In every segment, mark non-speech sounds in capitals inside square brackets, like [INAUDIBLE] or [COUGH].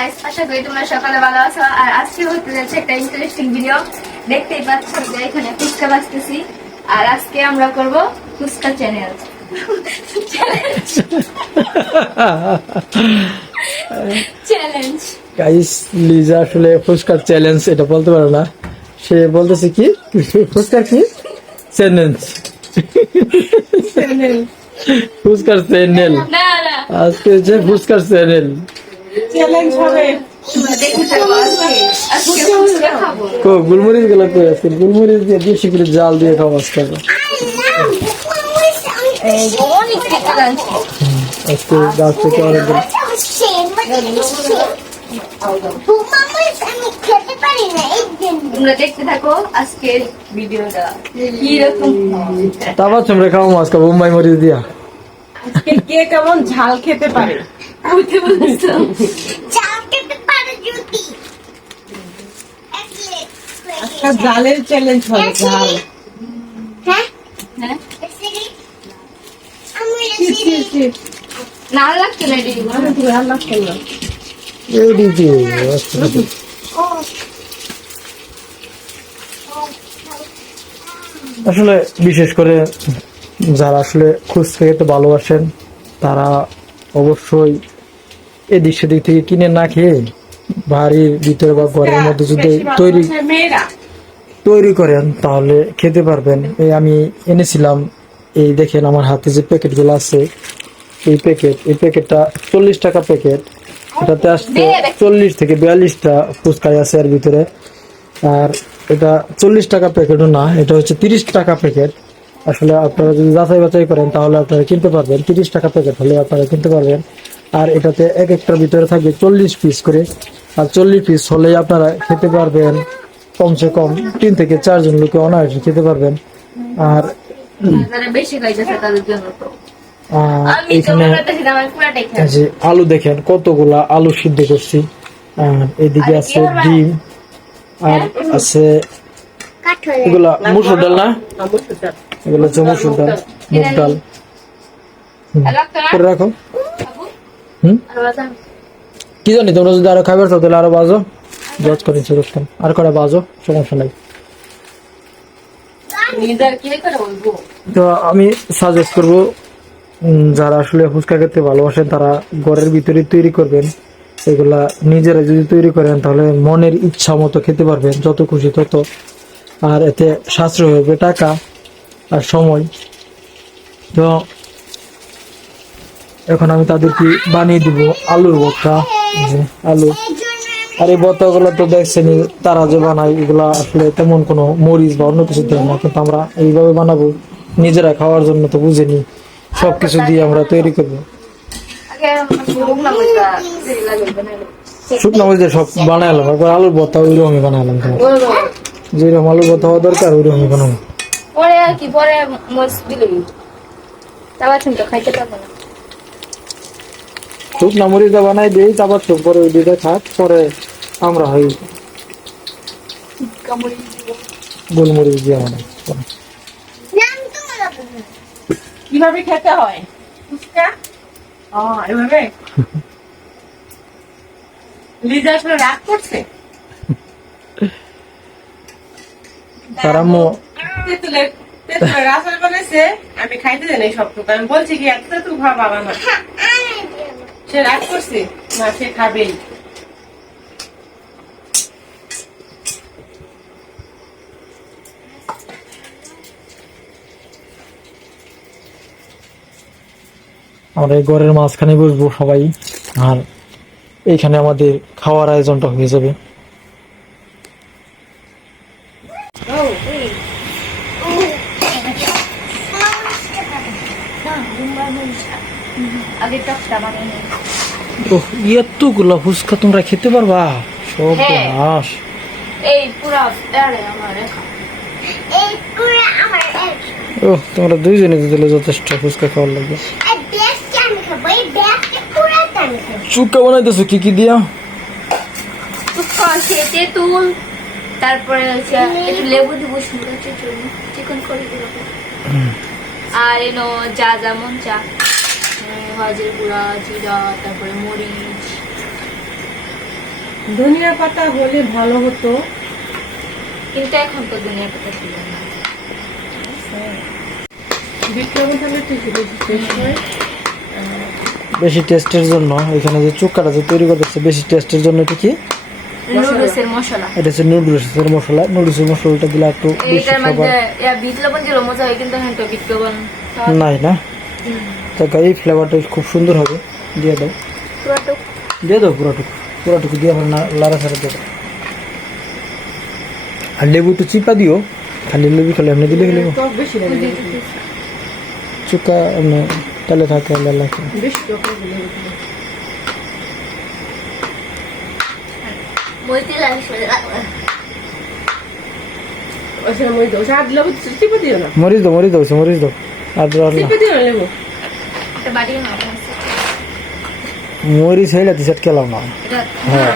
Guys আশা করি তোমরা সকালে ভালো আছো। আর আজকে হতে যাচ্ছে একটা ইন্টারেস্টিং ভিডিও দেখতেই পাচ্ছ যে এখানে ফুচকা বাঁচতেছি আর আজকে আমরা করব fuchka channel challenge guys Liza আসলে ফুচকার চ্যালেঞ্জ এটা বলতে পারে না। সে বলতেছে কি? ফুচকার কি? চ্যালেঞ্জ ফুচকার চ্যানেল না না। আজকে হচ্ছে ফুচকার চ্যানেল চ্যালেঞ্জ হবে। গুলমরিচগুলো কই আছে? গুলমরিচ দিয়ে বেশি করে জাল দিয়ে খাওয়া জানছি আজকে গাছ থেকে অনেক তারপর তোমরা খাও মাছ খাব বোম্বাই মরিচ দিয়া। আজকে কে কেমন ঝাল খেতে পারে? বুঝতে বলছো চাল খেতে পারে যদি। একটা জালের চ্যালেঞ্জ হবে ঝাল। হ্যাঁ? হ্যাঁ? আমি ছি, ছি, ছি। না লাগছে না। দিদি আসলে বিশেষ করে যারা আসলে খুচরা খেতে ভালোবাসেন তারা অবশ্যই এদিক সেদিক থেকে কিনে না খেয়ে বাড়ির ভিতরে বা ঘরের মধ্যে যদি তৈরি তৈরি করেন তাহলে খেতে পারবেন। এই আমি এনেছিলাম এই দেখেন আমার হাতে যে প্যাকেটগুলো আছে এই প্যাকেট এই প্যাকেটটা চল্লিশ টাকা প্যাকেট। এটাতে আসছে চল্লিশ থেকে বিয়াল্লিশটা ফুচকাই আছে এর ভিতরে। আর এটা চল্লিশ টাকা প্যাকেটও না এটা হচ্ছে তিরিশ টাকা প্যাকেট। আসলে আপনারা যদি যাচাই বাছাই করেন তাহলে আপনারা কিনতে পারবেন। তিরিশ টাকা প্যাকেট হলে আপনারা কিনতে পারবেন। আর এটাতে এক একটার ভিতরে থাকবে চল্লিশ পিস করে। আর চল্লিশ পিস হলেই আপনারা খেতে পারবেন কমসে কম তিন থেকে চারজন লোকে অনায়াসে খেতে পারবেন। আর এখানে যে আলু দেখেন কতগুলা আলু সিদ্ধ করছি। আর এদিকে আছে ডিম আর আছে এগুলা মুসুর ডাল না। এগুলো হচ্ছে মুসুর ডাল মুগ ডাল? করে রাখো। হুম? কি জানি তোমরা যদি আরও খাবার চাও তাহলে আরও বাজো। জজ করে সেরকম আর করে বাজো? সমস্যা নাই? তো আমি সাজেস্ট করব যারা আসলে ফুচকা খেতে ভালোবাসেন তারা ঘরের ভিতরে তৈরি করবেন। এগুলা নিজেরা যদি তৈরি করেন তাহলে মনের ইচ্ছা মতো খেতে পারবেন যত খুশি তত। আর এতে সাশ্রয় হবে টাকা। আর সময়। তো এখন আমি তাদেরকে বানিয়ে দিব আলুর ভর্তা আলু। আর এই ভর্তাগুলো তো দেখছেন তারা যে বানায় এগুলা আসলে তেমন কোনো মরিচ বা অন্য কিছু দেয় না। কিন্তু আমরা এইভাবে বানাবো নিজেরা খাওয়ার জন্য তো বুঝিনি সব কিছু দিয়ে আমরা তৈরি করব। শুকনো মরিচ দিয়ে সব একবার আলুর ভর্তা ওই রকমই তোমার বলব। যেরকম আলুর ভর্তা হওয়া দরকার ওই রকমই বানাবো। পরে আর কি পরে মরিচ দিলে তারপর তো খাইতে পারব না। শুকনো মরিচ দিয়ে বানাই দিই তারপর তো পরে ওই দুইটা থাক পরে আমরা হই। গোলমরিচ দিয়ে বানাই। কীভাবে খেতে হয়? ফুচকা? ও এভাবে? [LAUGHS] লিজা আসলে রাগ করছে? তার আম্মু বানাইছে আমি খাইতে জানি সবটুকু। আমি বলছি কি এত বাবা না সে রাগ করছে না সে খাবেই আমরা এই ঘরের মাঝখানে বসবো সবাই আর এইখানে আমাদের খাওয়ার আয়োজনটা হয়ে যাবে আগে টকটা বানিয়ে নিই। তো এতগুলা ফুচকা তোমরা খেতে পারবা? সব হ্যাঁ। হাস এই পুরা আমার এই পুরো আমার ও তোমরা দুইজনে দিলে যথেষ্ট ফুচকা খাওয়ার লাগবে। চুক্কা বানাইতেছো কি কি দিয়া? আছে তেঁতুল তারপরে হচ্ছে একটু লেবু দিব সুন্দর চিকন করে দিব। আর এনো যা যেমন চা হজের গুঁড়া জিরা তারপরে মরিচ। ধনিয়া পাতা হলে ভালো হতো। কিন্তু এখন তো দুনিয়ার কথা ছিল না। বেশি হয়। বেশি টেস্টের জন্য এখানে যে চুক্কাটা যে তৈরি করতেছে বেশি টেস্টের জন্য এটা কি? নুডলসের মশলা। এটা হচ্ছে নুডলসের মশলা। নুডলসের মশলাটা দিলে একটু বেশি এটার খাবার মধ্যে ইয়া বিট লবণ দিলে মজা হয় কিন্তু হ্যাঁ তো বিট লবণ নাই না? তো এই ফ্লেভারটা খুব সুন্দর হবে। দিয়ে দাও। দিয়ে দাও পুরোটুকু। পুরোটুকু দিয়ে আবার না- লাড়াচাড়া দিয়ে দাও। আর লেবু একটু চিপা দিও। খালি লেবু খালি এমনি দিলে লেবু চুকা এমনি তাহলে থাকে লালা লাগে মরিচ দাও মরিচ দাও সে মরিচ দাও। আর দাও না। লেবু? মরিচ হইলে টি শার্ট খেলাম না এটা হ্যাঁ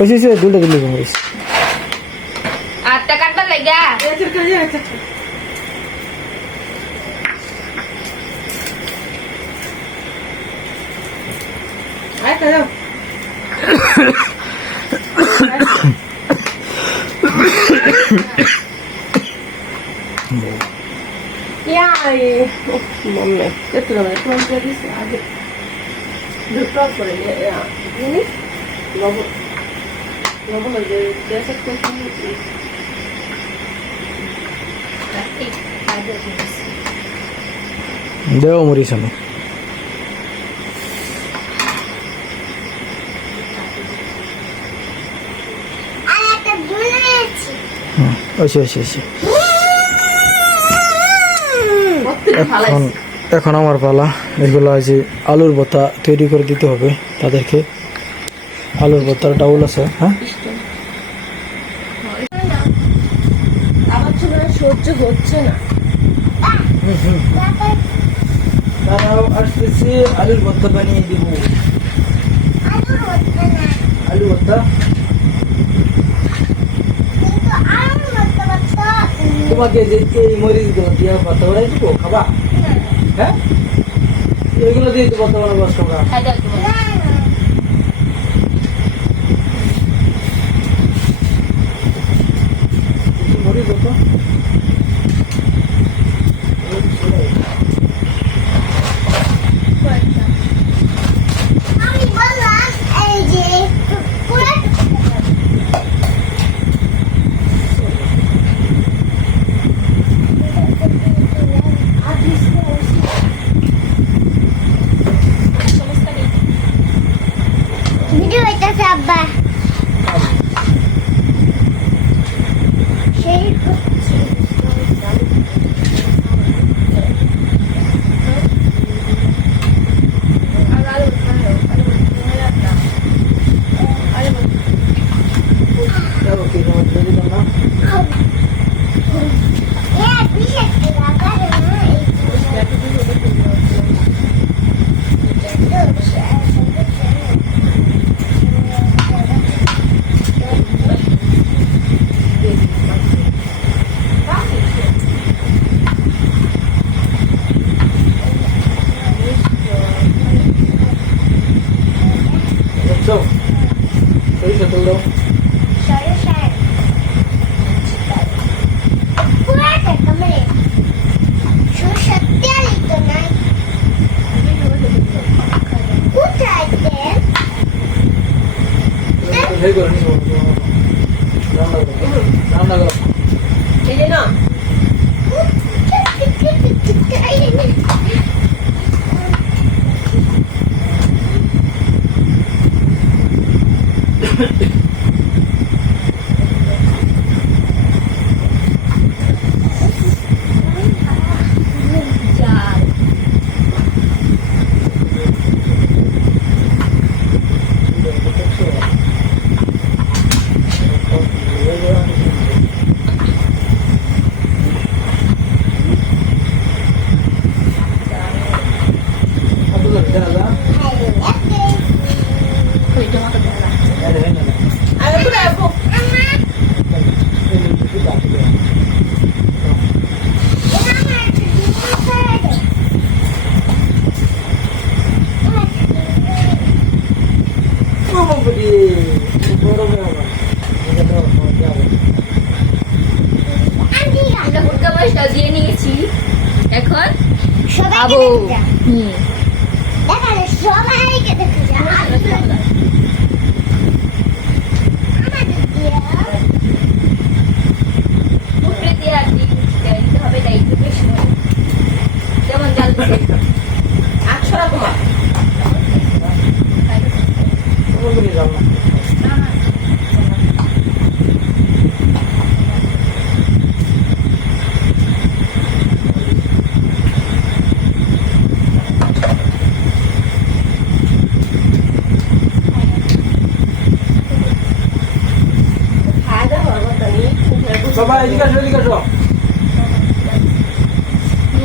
ওই সে দুটো দিলে মরিচ আটটা কাটবার লাগা এটার আচ্ছা oh. Jag tror. Du pratar det, ja. Ni? Vad vad var det? Det är så konstigt. দেও আর একটা ভুলে গেছি হুম ওইসে ওইসে এখন এখন আমার পালা। এগুলো আছে আলুর ভর্তা তৈরি করে দিতে হবে তাদেরকে। আলুর ভর্তার ডাউল আছে হ্যাঁ? সহ্য হচ্ছে না তারাও আসতেছি। আলুর ভর্তা বানিয়ে দিব। আলু ভর্তা কিন্তু আলুর হতে পারতো তোমাকে যে এই মরিচ দেবো দিয়ে ভাত বানাই দিব, খাবা? হ্যাঁ? এগুলো দিয়ে ভর্তা বর্তমানে হবে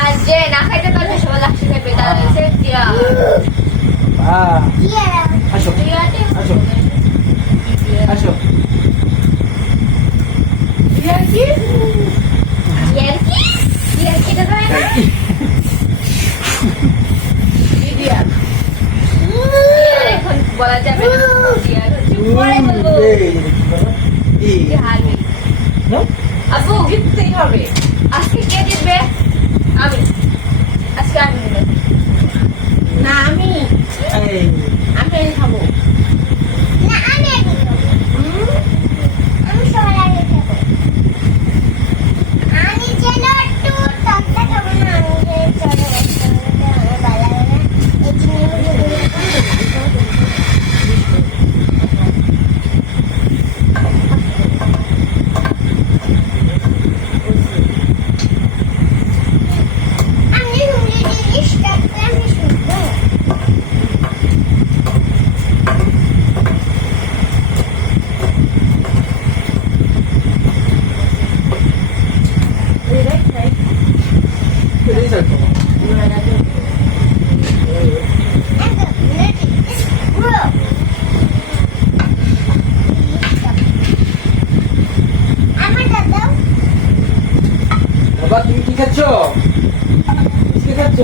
আসছে না খাইতে পারবে সবাই লাগছে খাইবে দাঁড়াইছে দিয়া আসো আসো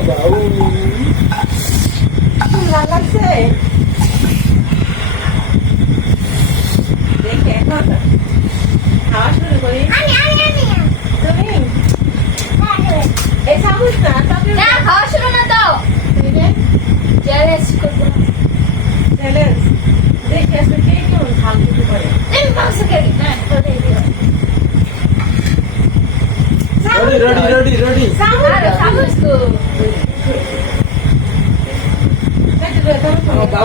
বাউ লাগছে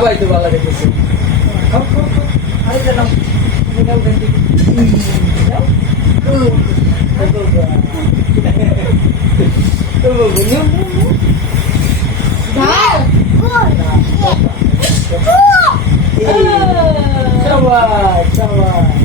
apa itu bang ada kursi kau kau kau. Ada dalam meninggal ganti tuh hmm. betul ga tuh bunyi bunyi dah Sawah, nah, sawah.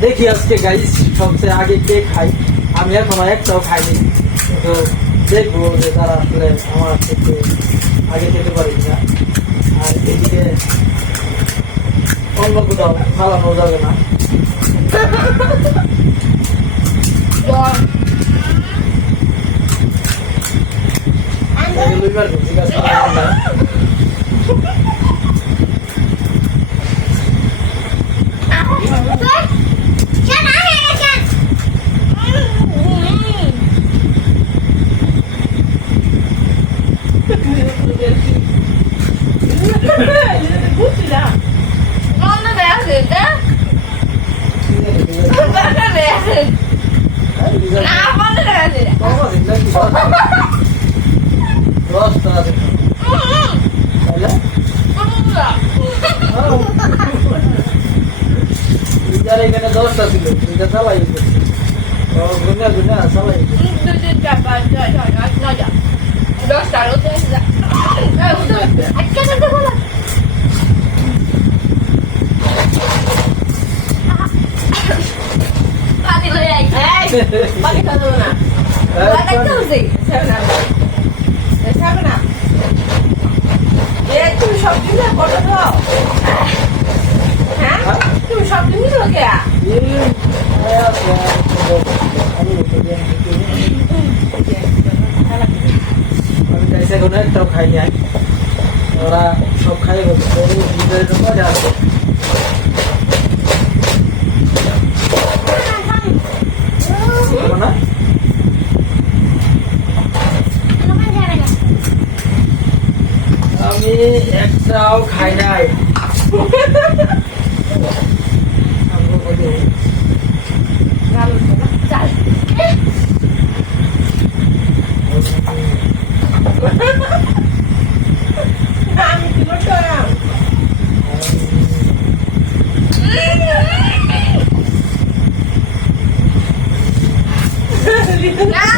দেখি আজকে গাই সবচেয়ে আগে কে খাই আমি এখনও একটাও খাইনি। তো দেখব যে তারা আসলে আমার থেকে আগে খেতে পারি না আর এদিকে অন্য কোথাও খাওয়ানো যাবে না। Nah, I'm on the একটাও খাইনি আমি ওরা সব খাই গরু নিজের মজা আছে আমি একটাও খাই নাই Ha ha ha! [LAUGHS] Yeah.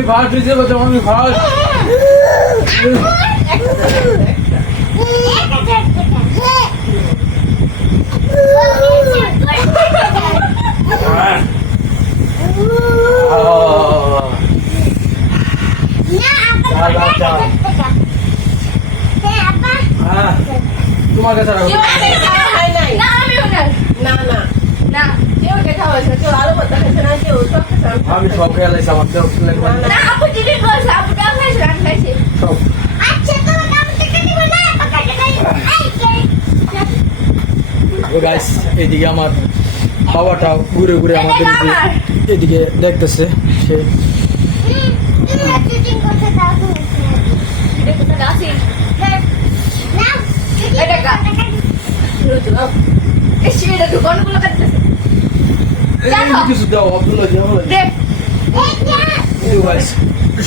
Mummy fast दीजिए बच्चा मम्मी फास्ट তোমার কাছে না। না না কেউ দেখা হয়েছে কেউ আলো কথা না, কেউ আমি সব খেয়াল আছে আমার কেউ না। আপু টিফিন করছে আপু ডাল খাইছে সব। আচ্ছা তোমার কাম থেকে না? গাইস এদিকে আমার বাবাটা ঘুরে ঘুরে আমাদের এদিকে দেখতেছে সে। তুমি শুটিং করতে দাও তুমি এটা কিছু দাও আব্দুল্লাহ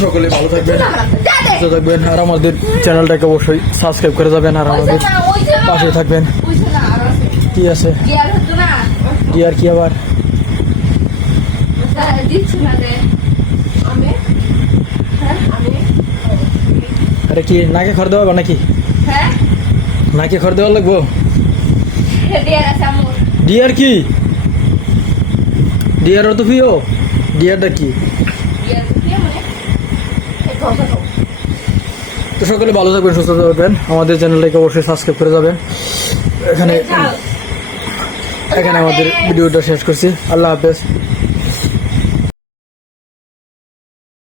সকলে ভালো থাকবেন। সুস্থ থাকবেন। আর আমাদের চ্যানেলটাকে অবশ্যই সাবস্ক্রাইব করে যাবেন। আর আমাদের পাশে থাকবেন। কি আছে? গিয়ার কি আবার? হ্যাঁ আরে কি নাকে খড় দেওয়া নাকি? হ্যাঁ। নাকে খড় দেওয়া লাগবো? আমার। ডিয়ার কি? ডিয়ার তো প্রিয় ডিয়ারটা কি? মানে? তো সকলে ভালো থাকবেন সুস্থ থাকবেন। আমাদের চ্যানেলটাকে অবশ্যই সাবস্ক্রাইব করে যাবেন। এখানে এখানে আমাদের ভিডিওটা শেষ করছি। আল্লাহ হাফেজ।